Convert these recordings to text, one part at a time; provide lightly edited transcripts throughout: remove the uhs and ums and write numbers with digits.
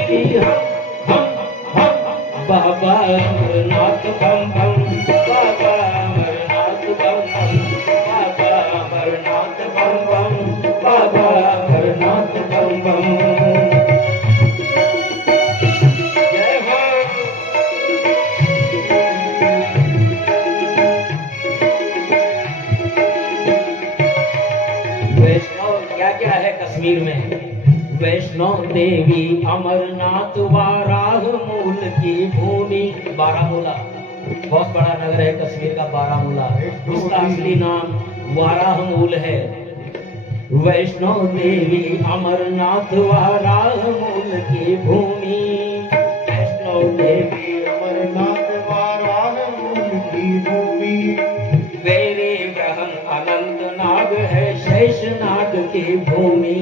देवी हम बाबा अमरनाथ बम बम, बाबा अमरनाथ बम बम, बाबा अमरनाथ बम बम, बाबा अमरनाथ बम बम। जय हो। वैष्णव क्या क्या है कश्मीर में? वैष्णव देवी अमरनाथ वाराह मूल की भूमि। बारामूला बहुत बड़ा नगर है कश्मीर का, बारामूला। इसका असली नाम वाराह मूल है। वैष्णव देवी अमरनाथ वाराह मूल की भूमि। वैष्णव देवी अमरनाथ वाराह मूल की भूमि। वेरे ग्रहण अनंतनाग है शेषनाग की भूमि।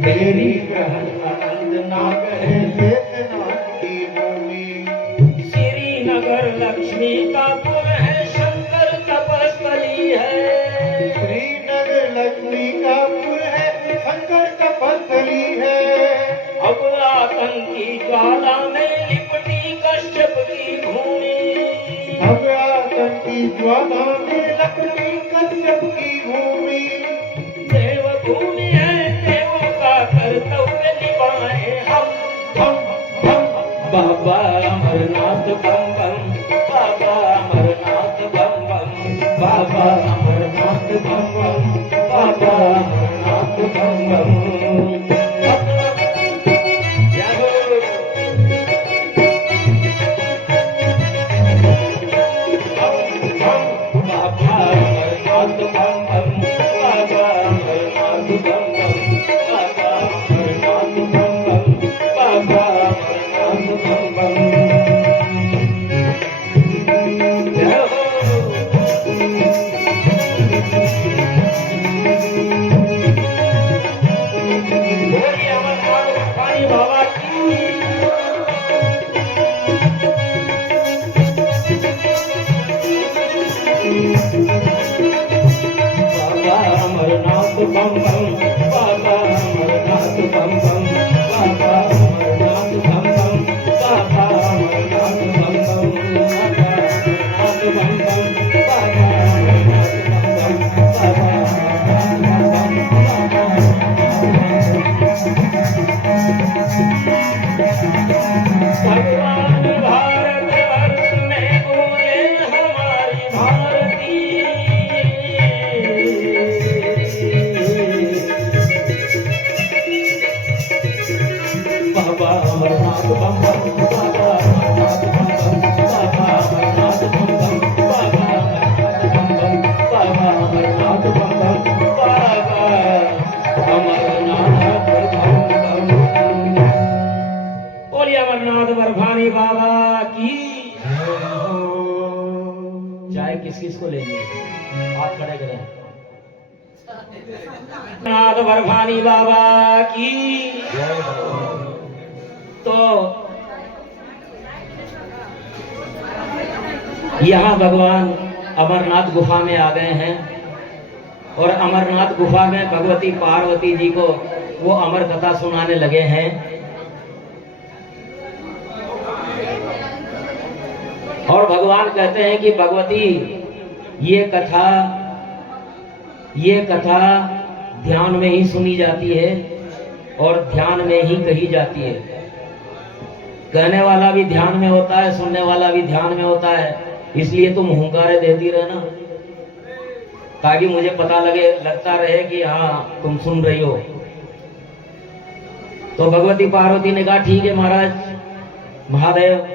वेरी ग्रहण अनंतनाग है शेषनाग की भूमि। श्रीनगर लक्ष्मी का पुर है, शंकर तपस्थली है। श्रीनगर लक्ष्मी का पुर है, शंकर तपस्थली है। अब आतंकी ज्वाला में लिपटी कश्यप की भूमि। अब आतंकी ज्वाला में लिपटी कश्यप की भूमि। देव भूमि है, देवों का कर्तव्य निभाए हम। बाबा अमरनाथ बम बम, बाबा अमरनाथ बम बम, बाबा अमरनाथ बम बम, बाबा अमरनाथ बम बम। जय हो। बाबा अमरनाथ बम बम, बाबा अमरनाथ बम बम, बाबा अमरनाथ बम बम, बाबा अमरनाथ बम बम। जय हो। बोलिए अमरनाथ पानी बाबा की। बाबा अमरनाथ बम बम, बाबा अमरनाथ बम बम, बाबा अमरनाथ बम बम, बाबा अमरनाथ बम बम, बाबा अमरनाथ बम बम, बाबा अमरनाथ बम बम, बाबा भगवान भारत वर्ष में बोले हमारी भारती। बाबा अमरनाथ बम बम, बाबा अमरनाथ बम बम, बाबा अमरनाथ बम बम, बाबा अमरनाथ बम बम, बाबा अमरनाथ बम बम, बाबा अमरनाथ बम बम। बोलिए अमरनाथ बर्फानी बाबा की। चाय किस किस को लेनी है? हाथ खड़े करें। अमरनाथ बर्फानी बाबा की। तो यहाँ भगवान अमरनाथ गुफा में आ गए हैं और अमरनाथ गुफा में भगवती पार्वती जी को वो अमर कथा सुनाने लगे हैं। और भगवान कहते हैं कि भगवती ये कथा ध्यान में ही सुनी जाती है और ध्यान में ही कही जाती है। कहने वाला भी ध्यान में होता है, सुनने वाला भी ध्यान में होता है। इसलिए तुम हुंकारे देती रहना ताकि मुझे पता लगता रहे कि हाँ तुम सुन रही हो। तो भगवती पार्वती ने कहा ठीक है महाराज महादेव।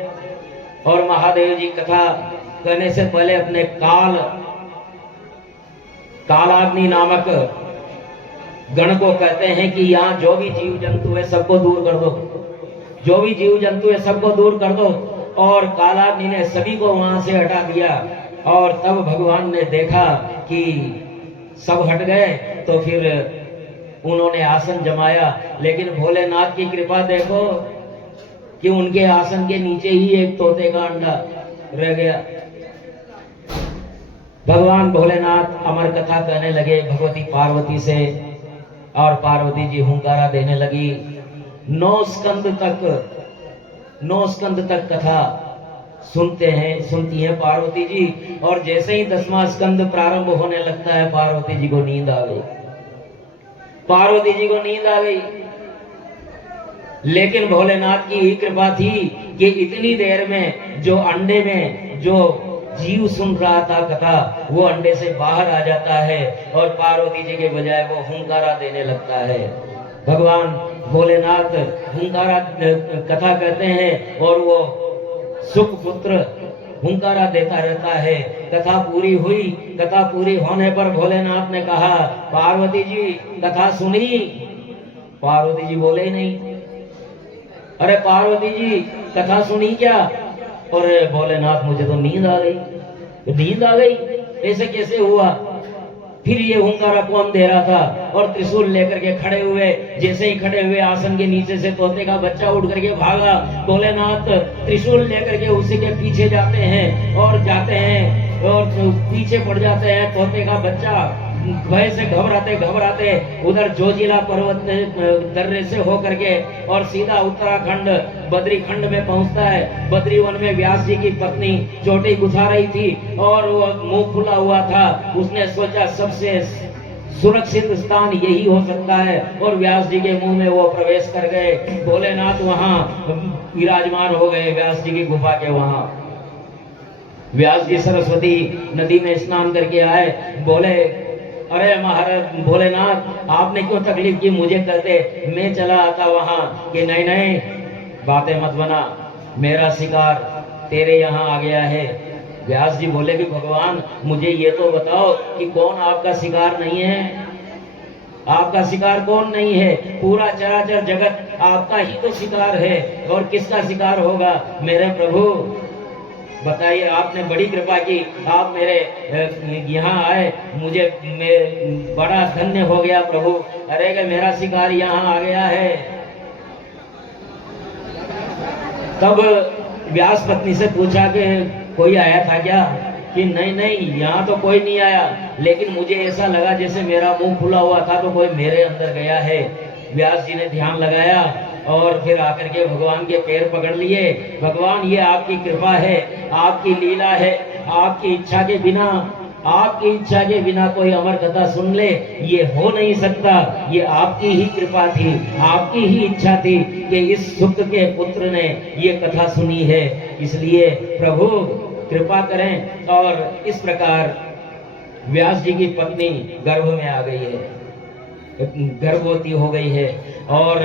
और महादेव जी कथा कहने से पहले अपने कालाग्नि नामक गण को कहते हैं कि यहाँ जो भी जीव जंतु है सबको दूर कर दो, जो भी जीव जंतु है सबको दूर कर दो। और कालाग्नि ने सभी को वहां से हटा दिया। और तब भगवान ने देखा कि सब हट गए तो फिर उन्होंने आसन जमाया। लेकिन भोलेनाथ की कृपा देखो कि उनके आसन के नीचे ही एक तोते का अंडा रह गया। भगवान भोलेनाथ अमर कथा कहने लगे भगवती पार्वती से और पार्वती जी हुंकारा देने लगी 9 स्कंद तक कथा सुनती हैं पार्वती जी। और जैसे ही 10वां स्कंद प्रारंभ होने लगता है, पार्वती जी को नींद आ गई। पार्वती जी को नींद आ गई। लेकिन भोलेनाथ की ही कृपा थी कि इतनी देर में जो अंडे में जो जीव सुन रहा था कथा, वो अंडे से बाहर आ जाता है और पार्वती जी के बजाय वो हुंकारा देने लगता है। भगवान भोलेनाथ हुंकारा कथा कहते हैं और वो सुख पुत्र हुंकारा देता रहता है। कथा पूरी हुई। कथा पूरी होने पर भोलेनाथ ने कहा, पार्वती जी कथा सुनी? पार्वती जी बोले नहीं। अरे पार्वती जी कथा सुनी क्या? और भोलेनाथ मुझे तो नींद आ गई। नींद आ गई? ऐसे कैसे हुआ? फिर ये हुंकारा कौन दे रहा था? और त्रिशूल लेकर के खड़े हुए। जैसे ही खड़े हुए आसन के नीचे से तोते का बच्चा उड़ करके भागा। भोलेनाथ त्रिशूल लेकर के उसी के पीछे जाते हैं और पीछे पड़ जाते हैं। तोते का बच्चा भय से घबराते उधर जोजिला पर्वत दर्रे से होकर के और सीधा उत्तराखंड बद्री खंड में पहुंचता है। बद्री वन में व्यास जी की पत्नी चोटी गुथा रही थी और वो मुंह खुला हुआ था। उसने सोचा सबसे सुरक्षित स्थान यही हो सकता है और व्यास जी के मुंह में वो प्रवेश कर गए। भोलेनाथ वहां विराजमान हो गए, व्यास जी की गुफा के वहां। व्यास जी सरस्वती नदी में स्नान करके आए। बोले, अरे महाराज भोलेनाथ, आपने क्यों तकलीफ की? मुझे कहते, मैं चला आता वहां। कि नहीं बातें मत बना, मेरा शिकार तेरे यहाँ आ गया है। व्यास जी बोले कि भगवान मुझे ये तो बताओ कि कौन आपका शिकार नहीं है? आपका शिकार कौन नहीं है? पूरा चराचर जगत आपका ही तो शिकार है, और किसका शिकार होगा? मेरे प्रभु बताइए, आपने बड़ी कृपा की, आप मेरे यहाँ आए, मुझे बड़ा धन्य हो गया प्रभु। अरे कि मेरा शिकार यहाँ आ गया है। तब व्यास पत्नी से पूछा कि कोई आया था क्या? कि नहीं यहाँ तो कोई नहीं आया, लेकिन मुझे ऐसा लगा जैसे मेरा मुंह खुला हुआ था तो कोई मेरे अंदर गया है। व्यास जी ने ध्यान लगाया और फिर आकर के भगवान के पैर पकड़ लिए। भगवान ये आपकी कृपा है, आपकी लीला है। आपकी इच्छा के बिना कोई अमर कथा सुन ले, ये हो नहीं सकता। ये आपकी ही कृपा थी, आपकी ही इच्छा थी कि इस सुख के पुत्र ने ये कथा सुनी है। इसलिए प्रभु कृपा करें। और इस प्रकार व्यास जी की पत्नी गर्भ में आ गई है, गर्भवती हो गई है। और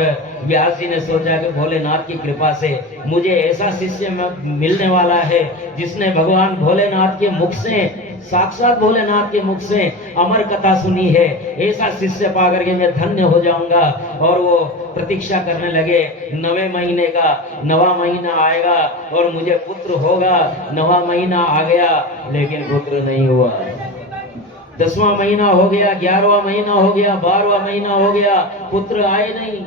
व्यास जी ने सोचा कि भोलेनाथ की कृपा से मुझे ऐसा शिष्य मिलने वाला है जिसने भगवान भोलेनाथ के मुख से, साक्षात भोलेनाथ के मुख से अमर कथा सुनी है। ऐसा शिष्य पाकर के मैं धन्य हो जाऊंगा। और वो प्रतीक्षा करने लगे। 9वें महीने का 9वां महीना आएगा और मुझे पुत्र होगा। 9वां महीना आ गया लेकिन पुत्र नहीं हुआ। 10वां महीना हो गया, 11वां महीना हो गया, 12वां महीना हो गया, पुत्र आए नहीं।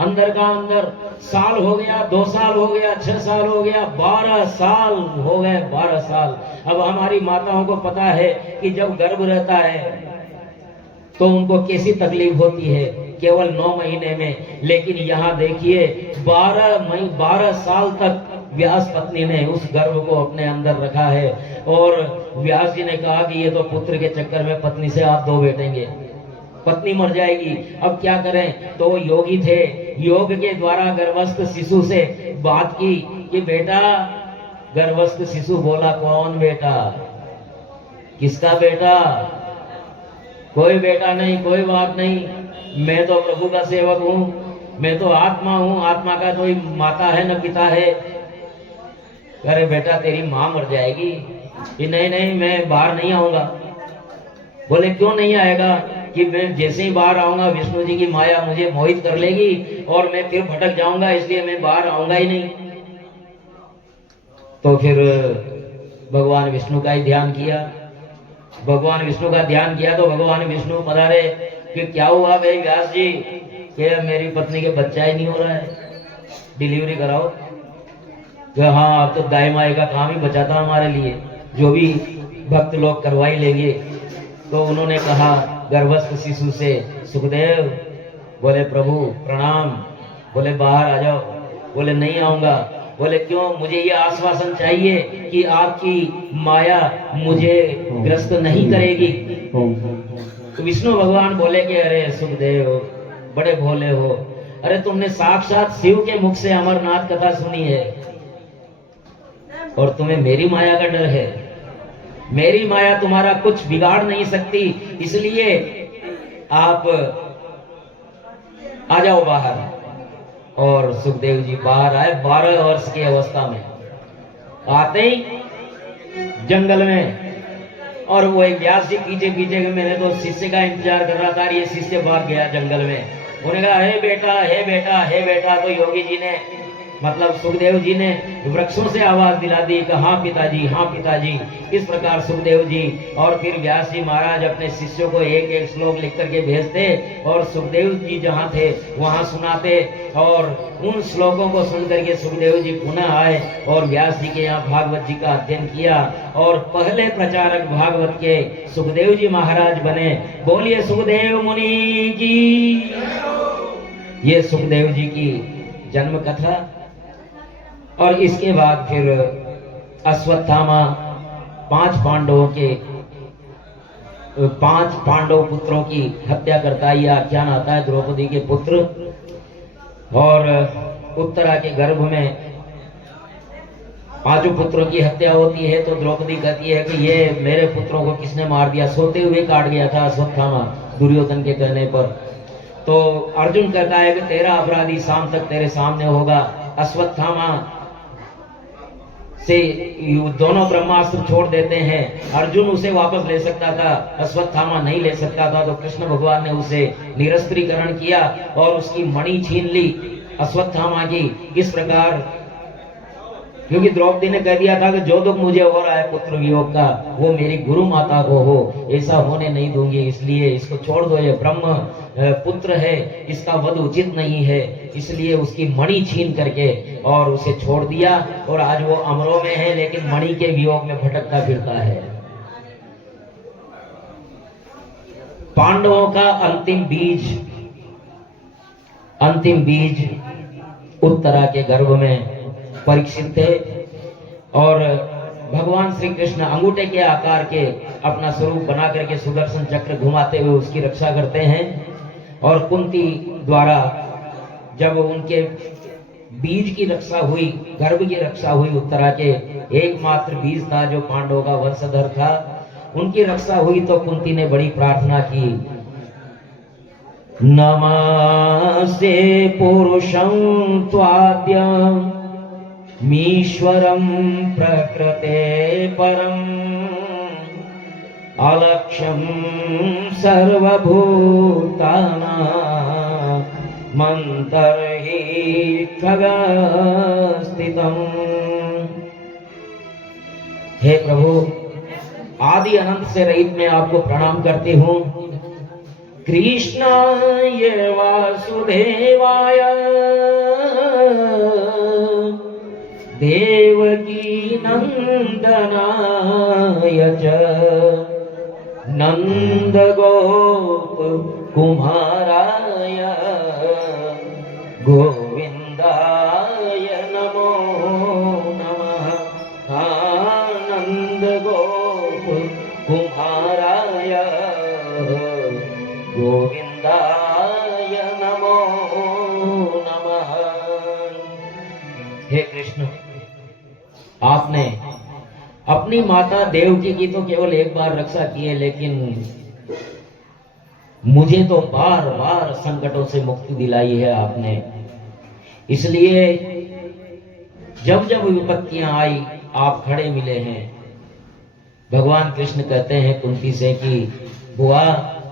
अंदर का अंदर साल हो गया, 2 साल हो गया, 6 साल हो गया, 12 साल हो गए, 12 साल। अब हमारी माताओं को पता है कि जब गर्भ रहता है तो उनको कैसी तकलीफ होती है, केवल 9 महीने में। लेकिन यहाँ देखिए 12 साल तक व्यास पत्नी ने उस गर्भ को अपने अंदर रखा है। और व्यास जी ने कहा कि ये तो पुत्र के चक्कर में पत्नी से आप 2 बैठेंगे, पत्नी मर जाएगी। अब क्या करें? तो वो योगी थे, योग के द्वारा गर्भस्थ शिशु से बात की कि बेटा, गर्भस्थ शिशु बोला, कौन बेटा? किसका बेटा? कोई बेटा नहीं, कोई बात नहीं, मैं तो प्रभु का सेवक हूँ, मैं तो आत्मा हूँ, आत्मा का कोई माता है न पिता है। अरे बेटा तेरी माँ मर जाएगी। कि नहीं मैं बाहर नहीं आऊंगा। बोले क्यों नहीं आएगा? कि मैं जैसे ही बाहर आऊंगा विष्णु जी की माया मुझे मोहित कर लेगी और मैं फिर भटक जाऊंगा, इसलिए मैं बाहर आऊंगा ही नहीं। तो फिर भगवान विष्णु का ही ध्यान किया। भगवान विष्णु का ध्यान किया तो भगवान विष्णु पधारे कि क्या हुआ भाई व्यास जी? कि मेरी पत्नी के बच्चा ही नहीं हो रहा है, डिलीवरी कराओ। कि हाँ, अब तो दाई माई का काम ही बचा था हमारे लिए, जो भी भक्त लोग करवा ही लेंगे। तो उन्होंने कहा गर्भस्थ शिशु से, सुखदेव। बोले प्रभु प्रणाम। बोले बाहर आ जाओ। बोले नहीं आऊंगा। बोले क्यों? मुझे ये आश्वासन चाहिए कि आपकी माया मुझे ग्रस्त नहीं करेगी। तो विष्णु भगवान बोले कि अरे सुखदेव बड़े भोले हो, अरे तुमने साक्षात शिव के मुख से अमरनाथ कथा सुनी है और तुम्हें मेरी माया का डर है। मेरी माया तुम्हारा कुछ बिगाड़ नहीं सकती, इसलिए आप आ जाओ बाहर। और सुखदेव जी बाहर आए 12 वर्ष की अवस्था में। आते ही जंगल में, और वो एक व्यास जी पीछे पीछे, मैंने तो शिष्य का इंतजार कर रहा था, ये शिष्य भाग गया जंगल में। उन्होंने कहा हे बेटा हे बेटा हे बेटा। तो योगी जी ने, मतलब सुखदेव जी ने वृक्षों से आवाज दिला दी कि हाँ पिताजी, हाँ पिताजी। इस प्रकार सुखदेव जी और फिर व्यास जी महाराज अपने शिष्यों को एक एक श्लोक लिख करके भेजते और सुखदेव जी जहाँ थे वहां सुनाते। और उन श्लोकों को सुन करके सुखदेव जी पुनः आए और व्यास जी के यहाँ भागवत जी का अध्ययन किया और पहले प्रचारक भागवत के सुखदेव जी महाराज बने। बोलिए सुखदेव मुनि की। ये सुखदेव जी की जन्म कथा। और इसके बाद फिर अश्वत्थामा 5 पांडव पुत्रों की हत्या करता है। यह आख्यान आता है द्रौपदी के पुत्र। और उत्तरा के गर्भ में 5 पुत्रों की हत्या होती है तो द्रौपदी कहती है कि ये मेरे पुत्रों को किसने मार दिया? सोते हुए काट गया था अश्वत्थामा दुर्योधन के कहने पर। तो अर्जुन कहता है कि तेरा अपराधी शाम तक तेरे सामने होगा। अश्वत्थामा से दोनों ब्रह्मास्त्र छोड़ देते हैं। अर्जुन उसे वापस ले सकता था, अश्वत्थामा नहीं ले सकता था। तो कृष्ण भगवान ने उसे निरस्त्रीकरण किया और उसकी मणि छीन ली अश्वत्थामा की। इस प्रकार, क्योंकि द्रौपदी ने कह दिया था कि जो दुख मुझे हो रहा है पुत्र वियोग का वो मेरी गुरु माता को हो, ऐसा होने नहीं दूंगी, इसलिए इसको छोड़ दो, ये ब्रह्म पुत्र है, इसका वध उचित नहीं है। इसलिए उसकी मणि छीन करके और उसे छोड़ दिया। और आज वो अमरों में है लेकिन मणि के वियोग में भटकता फिरता है। पांडवों का अंतिम बीज उत्तरा के गर्भ में परीक्षित थे। और भगवान श्री कृष्ण अंगूठे के आकार के अपना स्वरूप बना करके सुदर्शन चक्र घुमाते हुए उसकी रक्षा करते हैं। और कुंती द्वारा जब उनके बीज की रक्षा हुई, गर्भ की रक्षा हुई, उत्तरा के एकमात्र बीज था जो पांडवों का वंशधर था, उनकी रक्षा हुई तो कुंती ने बड़ी प्रार्थना की, नमस्ते पुरुषं त्वाद्यं मीश्वरं प्रकृते परम् अलक्ष्यं सर्वभूतानां मन्तर्हि खगस्थितम्। हे प्रभु, आदि अनंत से रहित मैं आपको प्रणाम करती हूँ। कृष्णाय वासुदेवाय देवकी नंदनाय च नंद गोप कुमाराय गोविंदाय नमो नमः। आनंद गोप कुमाराय गोविंदाय नमो नमः। हे कृष्ण, आपने अपनी माता देवकी की तो केवल एक बार रक्षा की है, लेकिन मुझे तो बार बार संकटों से मुक्ति दिलाई है आपने। इसलिए जब जब विपत्तियां आई आप खड़े मिले हैं। भगवान कृष्ण कहते हैं कुंती से कि बुआ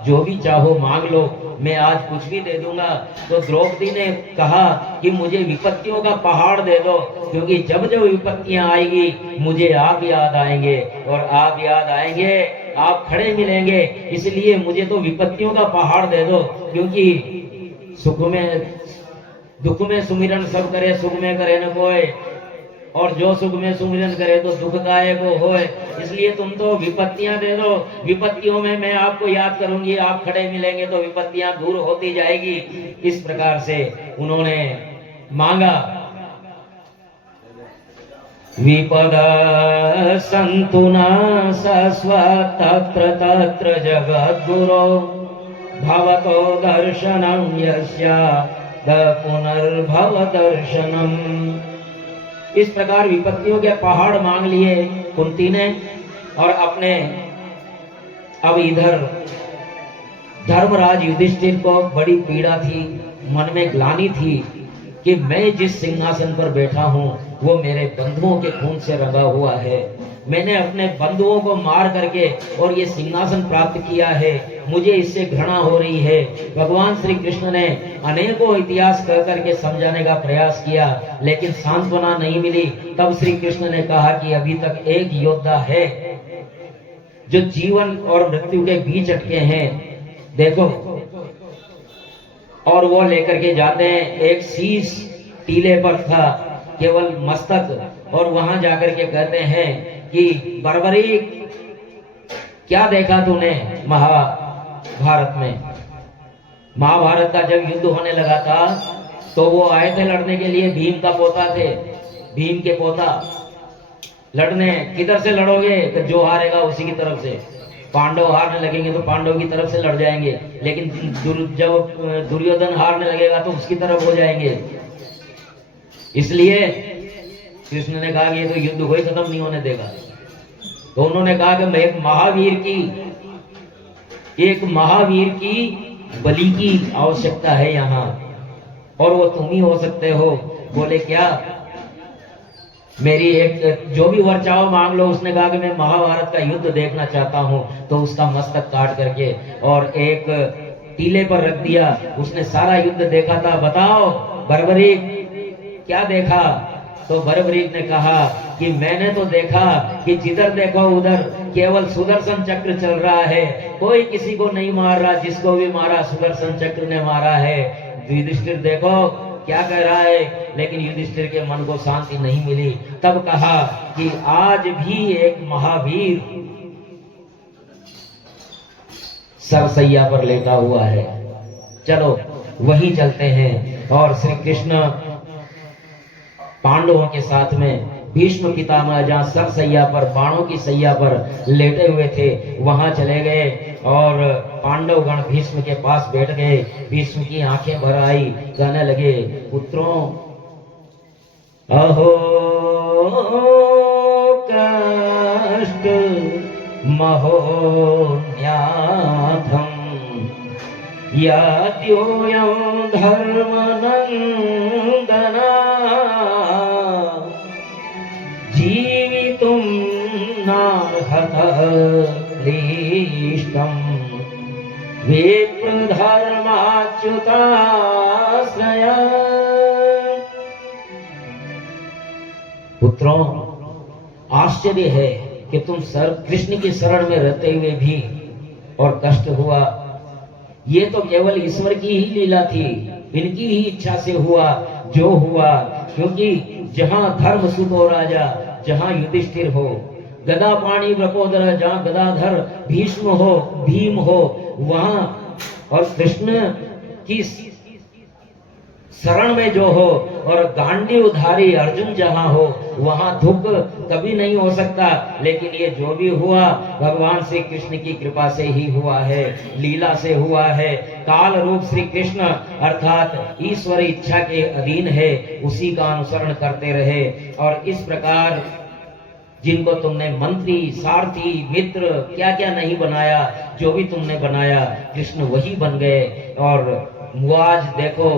जो भी चाहो मांग लो, मैं आज कुछ भी दे दूंगा। तो द्रौपदी ने कहा कि मुझे विपत्तियों का पहाड़ दे दो, क्योंकि जब जब विपत्तियां आएगी मुझे आप याद आएंगे, और आप याद आएंगे आप खड़े मिलेंगे। इसलिए मुझे तो विपत्तियों का पहाड़ दे दो, क्योंकि सुख में दुख में सुमिरन सब करे, सुख में करे न कोई, और जो सुख में सुमिरन करे तो दुख गाए वो होए। इसलिए तुम तो विपत्तियां दे दो, विपत्तियों में मैं आपको याद करूंगी, आप खड़े मिलेंगे तो विपत्तियां दूर होती जाएगी। इस प्रकार से उन्होंने मांगा, विपद संतु न शाश्वत तत्र तत्र जगद्गुरो भवतो दर्शनं यस्या पुनर्भव दर्शनम। इस प्रकार विपत्तियों के पहाड़ मांग लिए कुंती ने, और अपने अब इधर धर्मराज युधिष्ठिर को बड़ी पीड़ा थी, मन में ग्लानि थी कि मैं जिस सिंहासन पर बैठा हूँ वो मेरे बंधुओं के खून से रंगा हुआ है। मैंने अपने बंधुओं को मार करके और ये सिंहासन प्राप्त किया है, मुझे इससे घृणा हो रही है। भगवान श्री कृष्ण ने अनेकों इतिहास कह करके समझाने का प्रयास किया, लेकिन सांत्वना नहीं मिली। तब श्री कृष्ण ने कहा कि अभी तक एक योद्धा है जो जीवन और मृत्यु के बीच अटके हैं, देखो। और वो लेकर के जाते हैं, एक शीश टीले पर था, केवल मस्तक, और वहां जाकर के कहते हैं कि बर्बरी क्या देखा तूने महाभारत में। महाभारत का जब युद्ध होने लगा था तो वो आए थे लड़ने के लिए, भीम का पोता थे, भीम के पोता लड़ने। किधर से लड़ोगे? तो जो हारेगा उसी की तरफ से। पांडव हारने लगेंगे तो पांडव की तरफ से लड़ जाएंगे, लेकिन जब दुर्योधन हारने लगेगा तो उसकी तरफ हो जाएंगे। इसलिए कृष्ण ने कहा कि ये तो युद्ध कोई खत्म नहीं होने देगा। तो उन्होंने कहा कि मैं एक महावीर की बलि की आवश्यकता है यहाँ, और वो तुम ही हो सकते हो। बोले क्या? मेरी एक जो भी वर चाहो मांग लो। उसने कहा कि मैं महाभारत का युद्ध देखना चाहता हूँ। तो उसका मस्तक काट करके और एक टीले पर रख दिया। उसने सारा युद्ध देखा था। बताओ बर्बरीक क्या देखा? तो बर्बरीक ने कहा कि मैंने तो देखा कि जिधर देखो उधर केवल सुदर्शन चक्र चल रहा है, कोई किसी को नहीं मार रहा, जिसको भी मारा सुदर्शन चक्र ने मारा है। युधिष्ठिर देखो क्या कह रहा है, लेकिन युधिष्ठिर के मन को शांति नहीं मिली। तब कहा कि आज भी एक महावीर सरसैया पर लेटा हुआ है, चलो वहीं चलते हैं। और श्री कृष्ण पांडवों के साथ में भीष्म पितामह जहाँ सरसैया पर, बाणों की सैया पर लेटे हुए थे, वहां चले गए और पांडवगण भीष्म के पास बैठ गए। भीष्म की आंखें भर आई, कहने लगे, पुत्रों अहो कष्ट महोन्याथम यद्योऽयं धर्मनन्दना जीवितुं नार्हतः क्लिष्टम् विप्रधर्माच्युताश्रय। पुत्रों, आश्चर्य है कि तुम कृष्ण की शरण में रहते हुए भी और कष्ट हुआ। ये तो केवल ईश्वर की ही लीला थी, इनकी ही इच्छा से हुआ जो हुआ। क्योंकि जहां धर्म सुख हो राजा, जहां युधिष्ठिर हो, गदा पाणी वृकोदर, जहां गदाधर भीष्म हो, भीम हो, वहां और कृष्ण की शरण में जो हो, और गांडीवधारी अर्जुन जहां हो, वहां दुख कभी नहीं हो सकता। लेकिन ये जो भी हुआ भगवान श्री कृष्ण की कृपा से ही हुआ है, लीला से हुआ है। काल रूप श्री कृष्ण अर्थात ईश्वर इच्छा के अधीन है, उसी का अनुसरण करते रहे। और इस प्रकार जिनको तुमने मंत्री, सारथी, मित्र क्या क्या नहीं बनाया, जो भी तुमने बनाया कृष्ण वही बन गए। और आज देखो,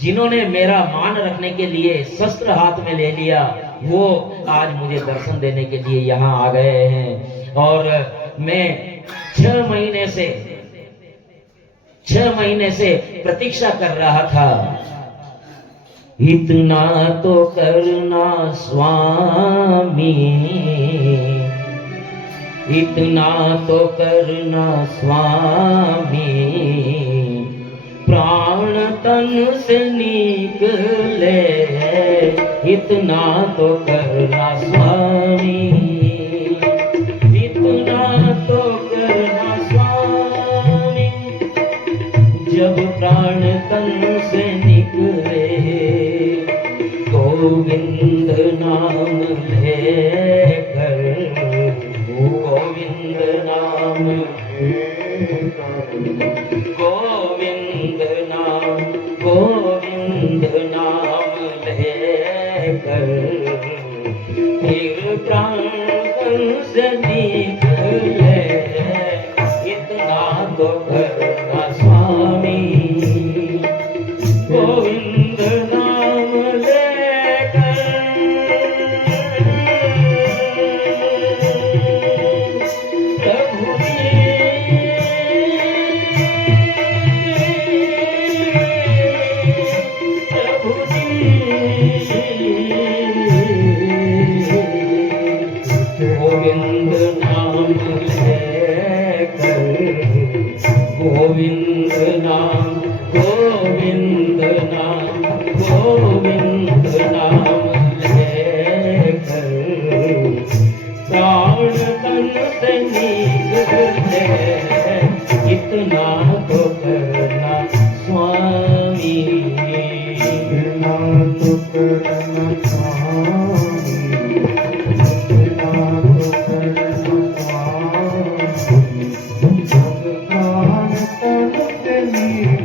जिन्होंने मेरा मान रखने के लिए शस्त्र हाथ में ले लिया, वो आज मुझे दर्शन देने के लिए यहाँ आ गए हैं। और मैं 6 महीने से प्रतीक्षा कर रहा था। इतना तो करना स्वामी, इतना तो करना स्वामी, प्राण तन से निकले, इतना तो करना स्वामी, इतना तो करना स्वामी, जब प्राण तन से निकले गोविंद नाम लेकर, गोविंद नाम, गोविंद नाम, गोविंद नाम लेकर फिर प्राण से निकले, इतना तो करना स्वामी। गोविंद नाम लेकर प्रभु गोविंद नाम लेकर, गोविंद नाम, गोविंद नाम, गोविंद नाम लेकर प्राण तन से निकले, इतना तो करना स्वामी। इतना तो करना स्वामी, इतना तो करना स्वामी। जब प्राण तन से निकले,